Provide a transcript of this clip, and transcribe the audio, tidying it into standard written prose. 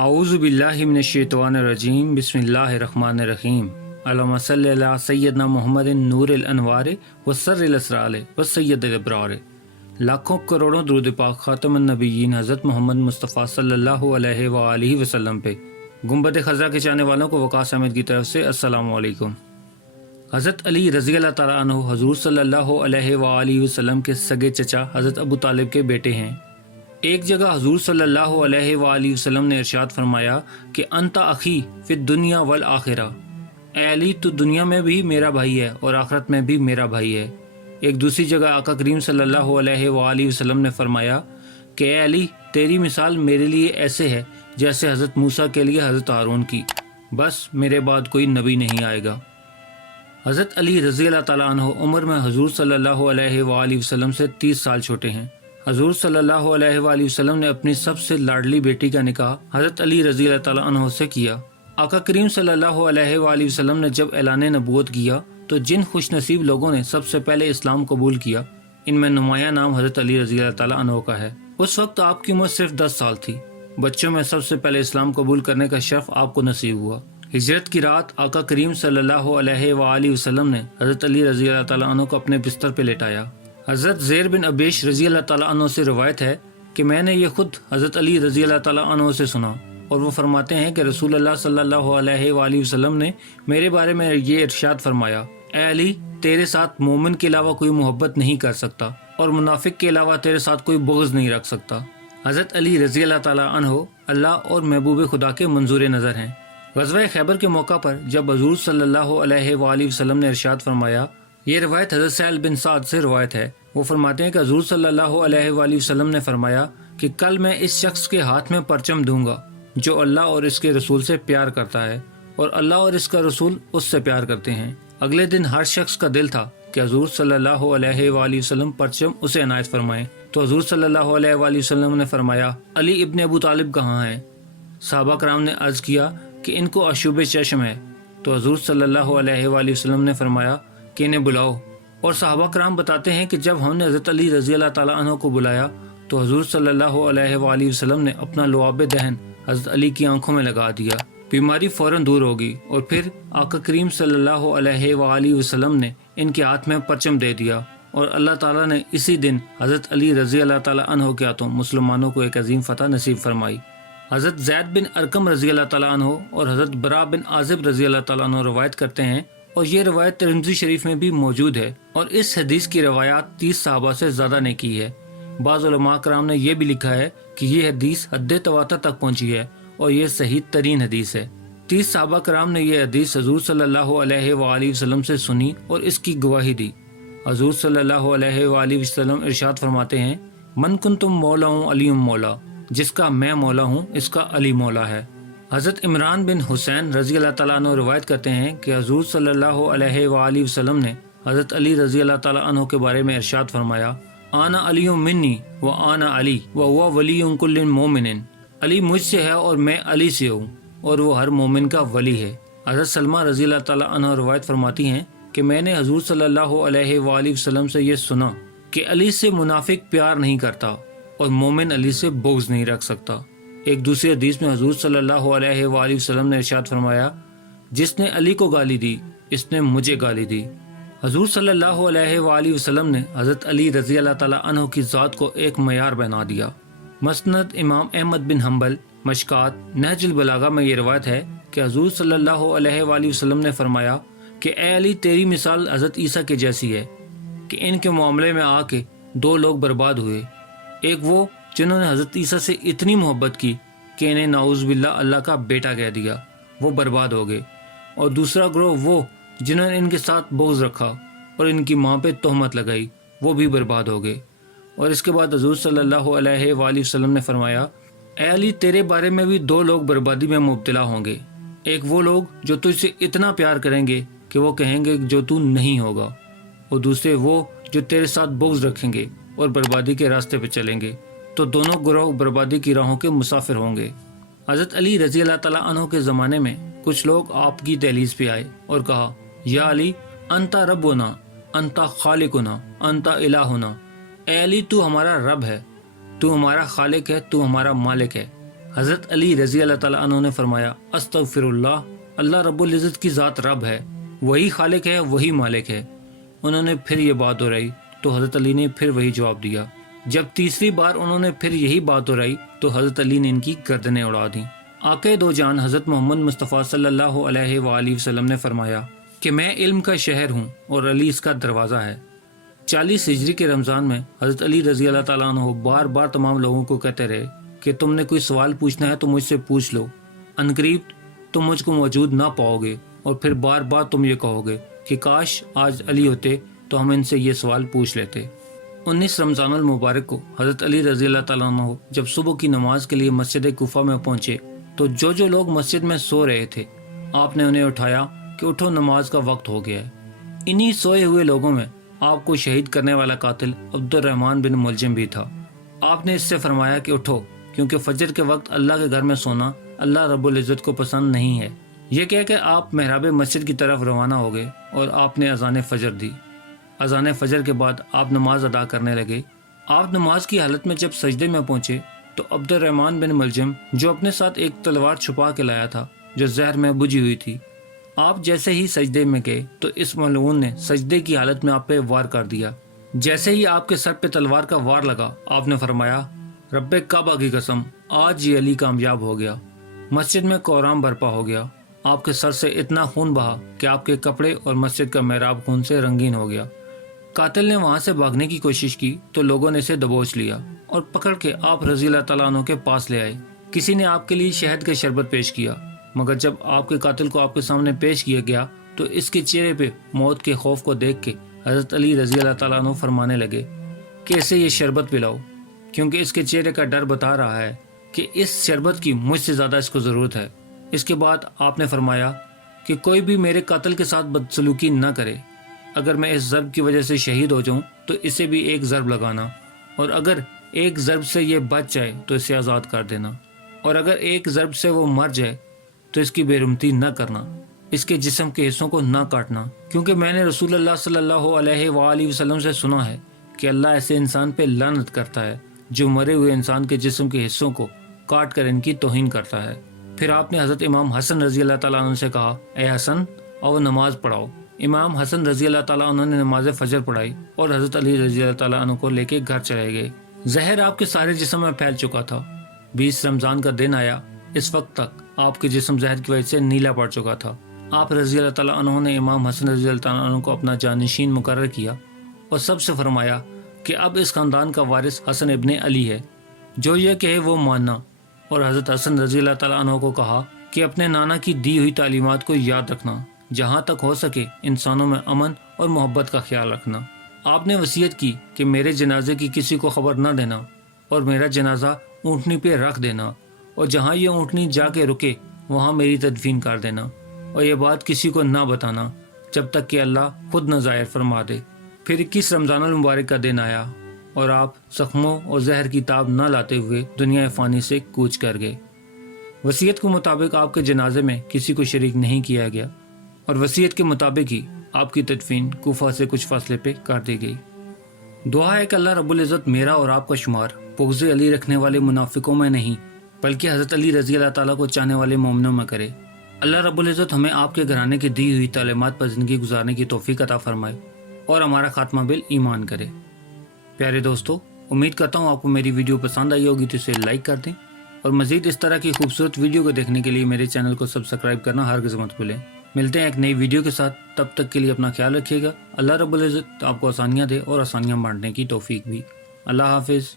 اعوذ باللہ من الشیطان الرجیم بسم اللہ الرحمن الرحیم اللہم صلی علی سیدنا محمد نور الانوار وسر الاسرار وسید الابرار۔ لاکھوں کروڑوں درود پاک خاتم النبیین حضرت محمد مصطفیٰ صلی اللہ علیہ وآلہ وسلم پہ۔ گنبد خضرا کے چاہنے والوں کو وقاص احمد کی طرف سے السلام علیکم۔ حضرت علی رضی اللہ تعالیٰ عنہ حضور صلی اللہ علیہ وآلہ وسلم کے سگے چچا حضرت ابو طالب کے بیٹے ہیں۔ ایک جگہ حضور صلی اللہ علیہ وآلہ وسلم نے ارشاد فرمایا کہ انت اخی فی الدنیا والآخرہ، اے علی تو دنیا میں بھی میرا بھائی ہے اور آخرت میں بھی میرا بھائی ہے۔ ایک دوسری جگہ آقا کریم صلی اللہ علیہ وآلہ وسلم نے فرمایا کہ اے علی تیری مثال میرے لیے ایسے ہے جیسے حضرت موسیٰ کے لیے حضرت ہارون کی، بس میرے بعد کوئی نبی نہیں آئے گا۔ حضرت علی رضی اللہ تعالیٰ عنہ عمر میں حضور صلی اللہ علیہ وآلہ وسلم سے 30 سال چھوٹے ہیں۔ حضور صلی اللہ علیہ وآلہ وسلم نے اپنی سب سے لاڈلی بیٹی کا نکاح حضرت علی رضی اللہ تعالیٰ عنہ سے کیا۔ آقا کریم صلی اللہ علیہ وآلہ وسلم نے جب اعلان نبوت کیا تو جن خوش نصیب لوگوں نے سب سے پہلے اسلام قبول کیا، ان میں نمایاں نام حضرت علی رضی اللہ تعالیٰ عنہ کا ہے۔ اس وقت آپ کی عمر صرف 10 سال تھی۔ بچوں میں سب سے پہلے اسلام قبول کرنے کا شرف آپ کو نصیب ہوا۔ ہجرت کی رات آقا کریم صلی اللہ علیہ وآلہ وسلم نے حضرت علی رضی اللہ تعالیٰ عنہ کو اپنے بستر پہ لٹایا۔ حضرت زیر بن عبیش رضی اللہ تعالیٰ عنہ سے روایت ہے کہ میں نے یہ خود حضرت علی رضی اللہ تعالیٰ عنہ سے سنا، اور وہ فرماتے ہیں کہ رسول اللہ صلی اللہ علیہ وآلہ وسلم نے میرے بارے میں یہ ارشاد فرمایا، اے علی تیرے ساتھ مومن کے علاوہ کوئی محبت نہیں کر سکتا اور منافق کے علاوہ تیرے ساتھ کوئی بغض نہیں رکھ سکتا۔ حضرت علی رضی اللہ تعالیٰ عنہ اللہ اور محبوب خدا کے منظور نظر ہیں۔ غزوہ خیبر کے موقع پر جب حضور صلی اللہ علیہ وآلہ وسلم نے ارشاد فرمایا، یہ روایت حضرت سہل بن سعد سے روایت ہے، وہ فرماتے ہیں کہ حضور صلی اللہ علیہ وآلہ وسلم نے فرمایا کہ کل میں اس شخص کے ہاتھ میں پرچم دوں گا جو اللہ اور اس کے رسول سے پیار کرتا ہے اور اللہ اور اس کا رسول اس سے پیار کرتے ہیں۔ اگلے دن ہر شخص کا دل تھا کہ حضور صلی اللہ علیہ وآلہ وسلم پرچم اسے عنایت فرمائیں، تو حضور صلی اللہ علیہ وآلہ وسلم نے فرمایا، علی ابن ابو طالب کہاں ہیں؟ صحابہ کرام نے عرض کیا کہ ان کو عشوب چشم ہے، تو حضور صلی اللہ علیہ وآلہ وسلم نے فرمایا کہ انہیں بلاؤ۔ اور صحابہ کرام بتاتے ہیں کہ جب ہم نے حضرت علی رضی اللہ تعالیٰ عنہ کو بلایا تو حضور صلی اللہ علیہ وآلہ وسلم نے اپنا لعاب دہن حضرت علی کی آنکھوں میں لگا دیا، بیماری فوراً دور ہوگی، اور پھر آقا کریم صلی اللہ علیہ وآلہ وسلم نے ان کے ہاتھ میں پرچم دے دیا، اور اللہ تعالیٰ نے اسی دن حضرت علی رضی اللہ تعالیٰ عنہ کے ہاتھوں مسلمانوں کو ایک عظیم فتح نصیب فرمائی۔ حضرت زید بن ارقم رضی اللہ تعالیٰ عنہ اور حضرت برا بن عازب رضی اللہ تعالیٰ عنہ روایت کرتے ہیں، اور یہ روایت ترمذی شریف میں بھی موجود ہے، اور اس حدیث کی روایات 30 صحابہ سے زیادہ نے کی ہے۔ بعض علماء کرام نے یہ بھی لکھا ہے کہ یہ حدیث حد تواتر تک پہنچی ہے اور یہ صحیح ترین حدیث ہے۔ 30 صحابہ کرام نے یہ حدیث حضور صلی اللہ علیہ وآلہ وسلم سے سنی اور اس کی گواہی دی۔ حضور صلی اللہ علیہ وآلہ وسلم ارشاد فرماتے ہیں، من کنتم مولا ہوں علی مولا، جس کا میں مولا ہوں اس کا علی مولا ہے۔ حضرت عمران بن حسین رضی اللہ تعالیٰ عنہ روایت کرتے ہیں کہ حضور صلی اللہ علیہ وآلہ وسلم نے حضرت علی رضی اللہ تعالیٰ عنہ کے بارے میں ارشاد فرمایا، آنا علی منی و آنا علی و هو ولی کل مومن، علی مجھ سے ہے اور میں علی سے ہوں اور وہ ہر مومن کا ولی ہے۔ حضرت سلمہ رضی اللہ تعالیٰ عنہ روایت فرماتی ہیں کہ میں نے حضور صلی اللہ علیہ وآلہ وسلم سے یہ سنا کہ علی سے منافق پیار نہیں کرتا اور مومن علی سے بغض نہیں رکھ سکتا۔ ایک دوسری حدیث میں حضور صلی اللہ علیہ وآلہ وسلم نے ارشاد فرمایا، جس نے علی کو گالی دی اس نے مجھے گالی دی۔ حضور صلی اللہ علیہ وآلہ وسلم نے حضرت علی رضی اللہ تعالیٰ عنہ کی ذات کو ایک معیار بنا دیا۔ مسند امام احمد بن حنبل مشکات نہج البلاغہ میں یہ روایت ہے کہ حضور صلی اللہ علیہ وآلہ وسلم نے فرمایا کہ اے علی تیری مثال حضرت عیسیٰ کے جیسی ہے کہ ان کے معاملے میں آ کے 2 لوگ برباد ہوئے، ایک وہ جنہوں نے حضرت عیسیٰ سے اتنی محبت کی کہ انہیں نعوذ باللہ اللہ کا بیٹا کہہ دیا، وہ برباد ہو گئے، اور دوسرا گروہ وہ جنہوں نے ان کے ساتھ بغض رکھا اور ان کی ماں پہ تہمت لگائی، وہ بھی برباد ہو گئے۔ اور اس کے بعد حضور صلی اللہ علیہ وآلہ وسلم نے فرمایا، اے علی تیرے بارے میں بھی 2 لوگ بربادی میں مبتلا ہوں گے، ایک وہ لوگ جو تجھ سے اتنا پیار کریں گے کہ وہ کہیں گے جو تو نہیں ہوگا، اور دوسرے وہ جو تیرے ساتھ بغض رکھیں گے اور بربادی کے راستے پہ چلیں گے، تو دونوں گروہ بربادی کی راہوں کے مسافر ہوں گے۔ حضرت علی رضی اللہ تعالیٰ عنہ کے زمانے میں کچھ لوگ آپ کی دہلیز پہ آئے اور کہا، یا علی انتا ربنا انتا خالقنا انتا الہنا، اے علی تو ہمارا رب ہے، تو ہمارا خالق ہے، تو ہمارا مالک ہے۔ حضرت علی رضی اللہ تعالیٰ عنہ نے فرمایا استغفر اللہ، اللہ رب العزت کی ذات رب ہے، وہی خالق ہے، وہی مالک ہے۔ انہوں نے پھر یہ بات دہرائی تو حضرت علی نے پھر وہی جواب دیا۔ جب تیسری بار انہوں نے پھر یہی بات دہرائی تو حضرت علی نے ان کی گردنیں اڑا دیں۔ آقا دو جان حضرت محمد مصطفیٰ صلی اللہ علیہ وآلہ وسلم نے فرمایا کہ میں علم کا شہر ہوں اور علی اس کا دروازہ ہے۔ 40 ہجری کے رمضان میں حضرت علی رضی اللہ تعالیٰ عنہ بار بار تمام لوگوں کو کہتے رہے کہ تم نے کوئی سوال پوچھنا ہے تو مجھ سے پوچھ لو، عنقریب تم مجھ کو موجود نہ پاؤ گے، اور پھر بار بار تم یہ کہو گے کہ کاش آج علی ہوتے تو ہم ان سے یہ سوال پوچھ لیتے۔ 19 رمضان المبارک کو حضرت علی رضی اللہ تعالیٰ عنہ جب صبح کی نماز کے لیے مسجد کوفہ میں پہنچے تو جو لوگ مسجد میں سو رہے تھے آپ نے انہیں اٹھایا کہ اٹھو نماز کا وقت ہو گیا ہے۔ انہی سوئے ہوئے لوگوں میں آپ کو شہید کرنے والا قاتل عبد الرحمن بن ملجم بھی تھا۔ آپ نے اس سے فرمایا کہ اٹھو، کیونکہ فجر کے وقت اللہ کے گھر میں سونا اللہ رب العزت کو پسند نہیں ہے۔ یہ کہہ کہ آپ محراب مسجد کی طرف روانہ ہو گئے اور آپ نے اذان فجر دی۔ اذان فجر کے بعد آپ نماز ادا کرنے لگے۔ آپ نماز کی حالت میں جب سجدے میں پہنچے تو عبد الرحمن بن ملجم جو اپنے ساتھ ایک تلوار چھپا کے لایا تھا جو زہر میں بجھی ہوئی تھی، آپ جیسے ہی سجدے میں گئے تو اس ملعون نے سجدے کی حالت میں آپ پہ وار کر دیا۔ جیسے ہی آپ کے سر پہ تلوار کا وار لگا آپ نے فرمایا رب کعبہ کی قسم، آج یہ علی کامیاب ہو گیا۔ مسجد میں کوہرام برپا ہو گیا۔ آپ کے سر سے اتنا خون بہا کہ آپ کے کپڑے اور مسجد کا محراب خون سے رنگین ہو گیا۔ قاتل نے وہاں سے بھاگنے کی کوشش کی تو لوگوں نے اسے دبوچ لیا اور پکڑ کے آپ رضی اللہ تعالیٰ عنہ کے پاس لے آئے۔ کسی نے آپ کے لیے شہد کا شربت پیش کیا، مگر جب آپ کے قاتل کو آپ کے سامنے پیش کیا گیا تو اس کے چہرے پہ موت کے خوف کو دیکھ کے حضرت علی رضی اللہ تعالیٰ عنہ فرمانے لگے کہ اسے یہ شربت پلاؤ، کیونکہ اس کے چہرے کا ڈر بتا رہا ہے کہ اس شربت کی مجھ سے زیادہ اس کو ضرورت ہے۔ اس کے بعد آپ نے فرمایا کہ کوئی بھی میرے قاتل کے ساتھ بدسلوکی نہ کرے، اگر میں اس ضرب کی وجہ سے شہید ہو جاؤں تو اسے بھی ایک ضرب لگانا، اور اگر ایک ضرب سے یہ بچ جائے تو اسے آزاد کر دینا، اور اگر ایک ضرب سے وہ مر جائے تو اس کی بے رحمتی نہ کرنا، اس کے جسم کے حصوں کو نہ کاٹنا، کیونکہ میں نے رسول اللہ صلی اللہ علیہ وآلہ وسلم سے سنا ہے کہ اللہ ایسے انسان پہ لعنت کرتا ہے جو مرے ہوئے انسان کے جسم کے حصوں کو کاٹ کر ان کی توہین کرتا ہے۔ پھر آپ نے حضرت امام حسن رضی اللہ تعالیٰ عنہ سے کہا اے حسن آؤ نماز پڑھاؤ۔ امام حسن رضی اللہ تعالیٰ عنہ نے نماز فجر پڑھائی اور حضرت علی رضی اللہ تعالیٰ عنہ کو لے کے گھر چلے گئے۔ زہر آپ کے سارے جسم میں پھیل چکا تھا۔ 20 رمضان کا دن آیا، اس وقت تک آپ کے جسم زہر کی وجہ سے نیلا پڑ چکا تھا۔ آپ رضی اللہ تعالیٰ عنہ نے امام حسن رضی اللہ تعالیٰ عنہ کو اپنا جانشین مقرر کیا اور سب سے فرمایا کہ اب اس خاندان کا وارث حسن ابن علی ہے، جو یہ کہے وہ ماننا، اور حضرت حسن رضی اللہ تعالیٰ عنہ کو کہا کہ اپنے نانا کی دی ہوئی تعلیمات کو یاد رکھنا، جہاں تک ہو سکے انسانوں میں امن اور محبت کا خیال رکھنا۔ آپ نے وصیت کی کہ میرے جنازے کی کسی کو خبر نہ دینا اور میرا جنازہ اونٹنی پہ رکھ دینا، اور جہاں یہ اونٹنی جا کے رکے وہاں میری تدفین کر دینا، اور یہ بات کسی کو نہ بتانا جب تک کہ اللہ خود نہ ظاہر فرما دے۔ پھر 21 رمضان المبارک کا دن آیا اور آپ زخموں اور زہر کی تاب نہ لاتے ہوئے دنیا فانی سے کوچ کر گئے۔ وصیت کے مطابق آپ کے جنازے میں کسی کو شریک نہیں کیا گیا، اور وصیت کے مطابق ہی آپ کی تدفین کوفہ سے کچھ فاصلے پہ کر دی گئی۔ دعا ہے کہ اللہ رب العزت میرا اور آپ کا شمار بغض علی رکھنے والے منافقوں میں نہیں بلکہ حضرت علی رضی اللہ تعالیٰ کو چاہنے والے مومنوں میں کرے۔ اللہ رب العزت ہمیں آپ کے گھرانے کی دی ہوئی تعلیمات پر زندگی گزارنے کی توفیق عطا فرمائے اور ہمارا خاتمہ بالایمان کرے۔ پیارے دوستو، امید کرتا ہوں آپ کو میری ویڈیو پسند آئی ہوگی تو اسے لائک کر دیں، اور مزید اس طرح کی خوبصورت ویڈیو کو دیکھنے کے لیے میرے چینل کو سبسکرائب کرنا ہرگز مت بھولیں۔ ملتے ہیں ایک نئی ویڈیو کے ساتھ، تب تک کے لیے اپنا خیال رکھیے گا۔ اللہ رب العزت آپ کو آسانیاں دے اور آسانیاں بانٹنے کی توفیق بھی۔ اللہ حافظ۔